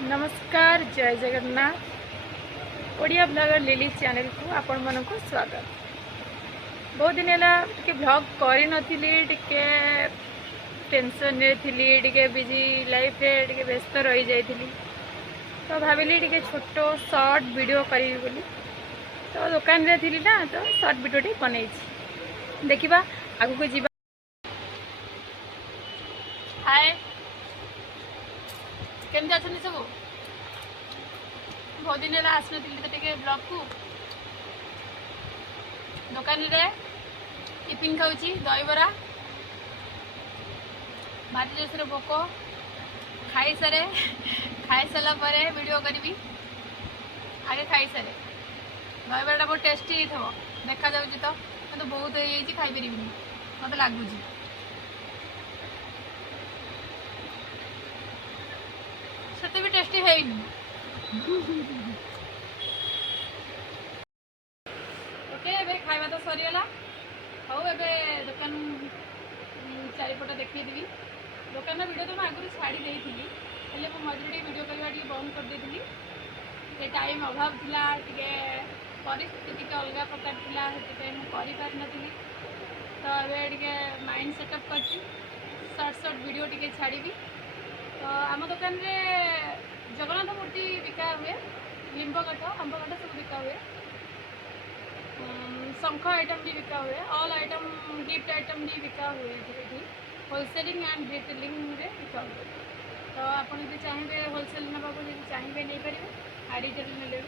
नमस्कार जय Jagannath Odia blogger lily channel को आपण मन को स्वागत। बहुत दिन है ब्लॉग करी नथिली टेंशन रे थिली बिजी लाइफ रे व्यस्त रही जाइली तो भाविली छोट शॉर्ट वीडियो करी बोली तो दुकान रे थिली ना तो शॉर्ट वीडियो टी बनै देखिबा आगु को जीवा। हाय केमती अच्छा सब बहुत दिन है आसनी तो ब्लॉग को दुकान रे टिफिन खाऊँ दहीबरा भात जोर भोक खाई सारे खाई सारा वीडियो करी आगे खाई सारे दहीबरा बहुत टेस्टी थो देखा जाऊँ तो मैं तो बहुत खाई पारि मत लगुच से भी टेस्टी है ओके ए खाଇବା तो सरीगला हूँ ए दुकान चारिपट देखी दुकान वीडियो तो मैं आगुरी छाड़ी देती हेल्ले मझे वीडियो करवा बंद कर देती टाइम अभाव था परिस्थिति टी अलग प्रकार था मुझे पारि तो ये माइंड सेटअप कर शॉर्ट शॉर्ट वीडियो टी छाड़ी तो आम दुकान रे जगन्नाथ मूर्ति बिका हुए लिंब काठ आंब काठ सब बिका हुए शंख आइटम भी बिका हुए ऑल आइटम गिफ्ट आइटम भी बिका हुए ये होलसेलिंग एंड रिटेलिंग रे बिका हुए तो आपन यदि चाहिए होलसेल ना चाहिए नहीं पारे आ रिटेल ने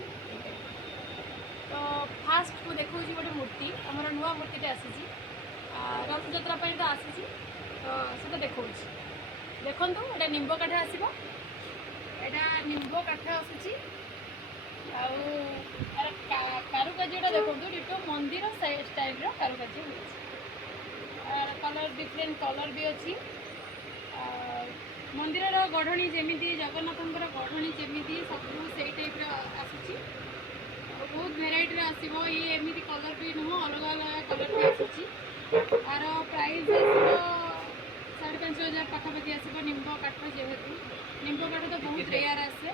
तो फास्ट को देखा गोटे मूर्ति आमर नुआ मूर्ति आसी रथ यात्रा तो आसी तो से देखा देखु ये निंब काठ आसो यहाँ निंब काठ आसूसी कारुकार्यटा देखो डिटो मंदिर स्टाइल कारुकार्य हो कलर डिफरेंट कलर भी अच्छी मंदिर गढ़णी जमी जगन्नाथ गढ़णी जमी सब से टाइप आसूसी बहुत भेराइटी आसो ये एमती कलर भी नुह अलग अलग कलर भी आसूसी तार प्राइस 5,500 पाखापाखि आसो निंब काठ जेहेतु निंब काठ तो बहुत रेयर आसे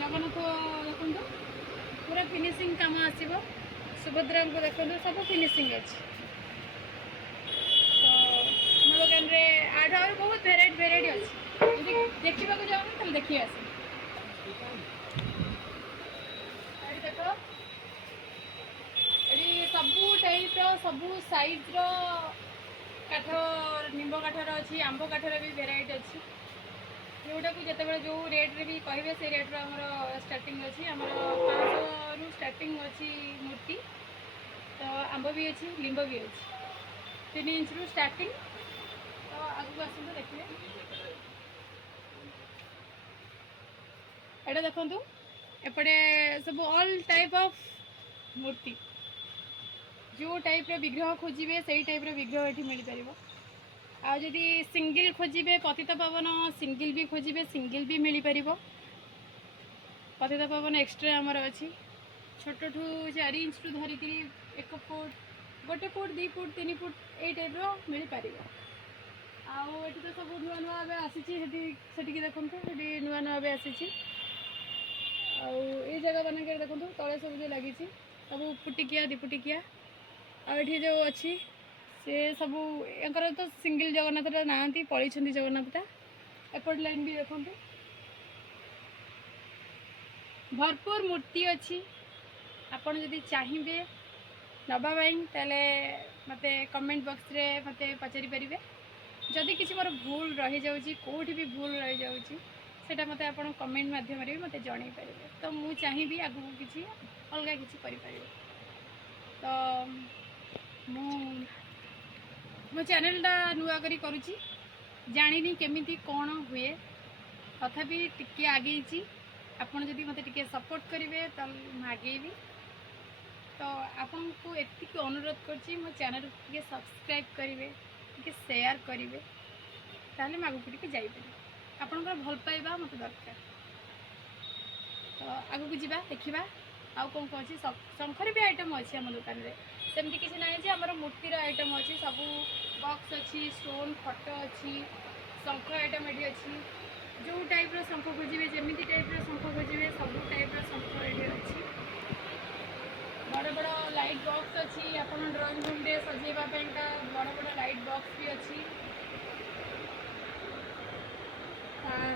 जगन्नाथ देखो पूरा फिनिशिंग काम आसो सुभद्रा को देखो सब फिनिशिंग अच्छे तो आम दुकान में आठ बहुत भेराइटी अच्छी देखा जाऊँ तो देखिए आस देख ये सबू टाइप सबू साइज काठ निंब काठर अच्छी आंब काठर भी भेराइटी अच्छी जोटा को जिते जो रेट्रे भी कहे से रेट्रे आमर स्टार्टिंग अच्छी आम 500 रु स्टार्टिंग अच्छी मूर्ति तो आंब भी अच्छी लिंब भी अच्छी 3 इंच रु स्टार्टिंग तो आगे आसतु देखिए एटा देखु एपटे सब ऑल टाइप ऑफ मूर्ति जो टाइप विग्रह खोजे से टाइप विग्रह ये मिल पार आदि सिंगल खोजे पतित पावन सिंगल भी खोजे सिंगल भी मिल पार पतित पावन एक्सट्रा आमर अच्छी छोट ठू 4 इंच टू धरिक 1 फुट 1 फुट 2 फुट 3 फुट ये टाइप मिल पार आउ तो सब नुआ नुआ आसी देखो नुआ नुआ आसी जगह मानक देखो तले सब जो लगी सब फुटिकिया दीपुटिकिया आठी जो अच्छी से सब यहाँ तो सिंगल जगन्नाथ ना पलि जगन्नाथटा एपट लाइन भी देखो भरपूर मूर्ति अच्छी आपड़ जदि चाहिए नवा ताले मत कमेंट बॉक्स रे मत पचारि पारे जदि किसी मोर भूल रही जाऊँगी कौटी भी भूल रही जाऊँगी सेटा मत आप कमेंट मध्यम मत जन पारे तो मुझे चाहिए आगू किसी अलग किसी करें तो मो चैनलटा नुआ करुँची जानी केमी कौन हुए तथापि टिके आगे आपड़ जदि मत टिके सपोर्ट करेंगे तो आगेबी तो आपन को एति अनुरोध करछि मो चैनल टिके सब्सक्राइब करेंगे टिके शेयर करेंगे ताले आगू टिके जाई पारे आपनकर भल पाइबा मत दरकार तो आगू को जीवा देखिबा आउ कौन कौन अच्छी शंखर भी आइटम अच्छी आम दुकान में सेमती किसी ना आमर मूर्तिर आइटम अच्छी सब बॉक्स अच्छी स्टोन फटो अच्छी शंख आइटम ये अच्छी जो टाइप शंख खोजे जमी टाइप शंख खोजे सब टाइप शंख ये अच्छी बड़ बड़ लाइट बॉक्स अच्छी आप ड्राइंग रूम रे सजेवा बड़ बड़ लाइट बॉक्स भी अच्छी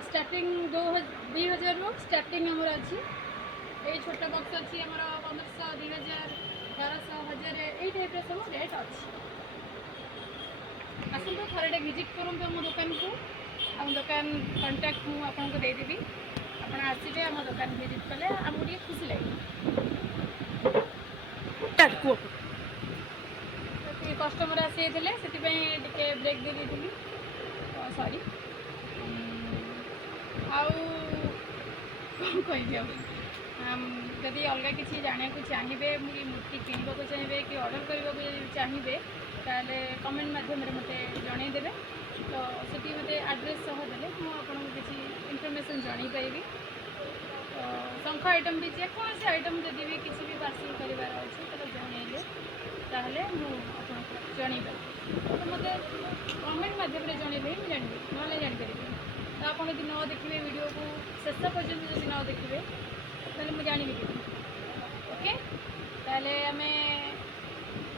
स्टार्टिंग 2000 रु स्टार्टिंग आमर अच्छी ये छोट बॉक्स अच्छी आमर 1500 2000 1100 1000 ये टाइप सब रेट अच्छी आसतु थे विजिट करूँ आम दुकान को आम दुकान कंटाक्ट मुझे देदेवी आप आसवे आम दुकान विजिट कले आमको टे खुशी लगे कस्टमर आसी से ब्रेक दे दी सॉरी आउ कह जदि अलग किसी जाना चाहिए मूर्ति किणवा चाहिए कि ऑर्डर करने चाहिए ताले कमेंट माध्यम मत जनईदेवे तो सीटी मत आड्रेस सह देले मुझे किसी इनफर्मेशन जन पारि तो शंख आइटम भी जेकोसी आइटम जदि भी किसी भी पार्सल करार अच्छे तो जनइले ताहले जनईपारि तो मत कमेंट माध्यम जनइले ही जानी ना जापर तो आप यदि न देखिए वीडियो को शेष पर्यटन जब न देखिए तो मुझे जानी ओके ताले आम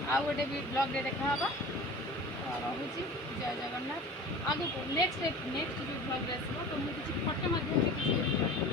आउ गोटे ब्लॉग रे देखा रोची जय जगन्नाथ आगे को नेक्स्ट जो ब्लॉग रे आसो तो मुझे किसी फोटो माध्यम किसी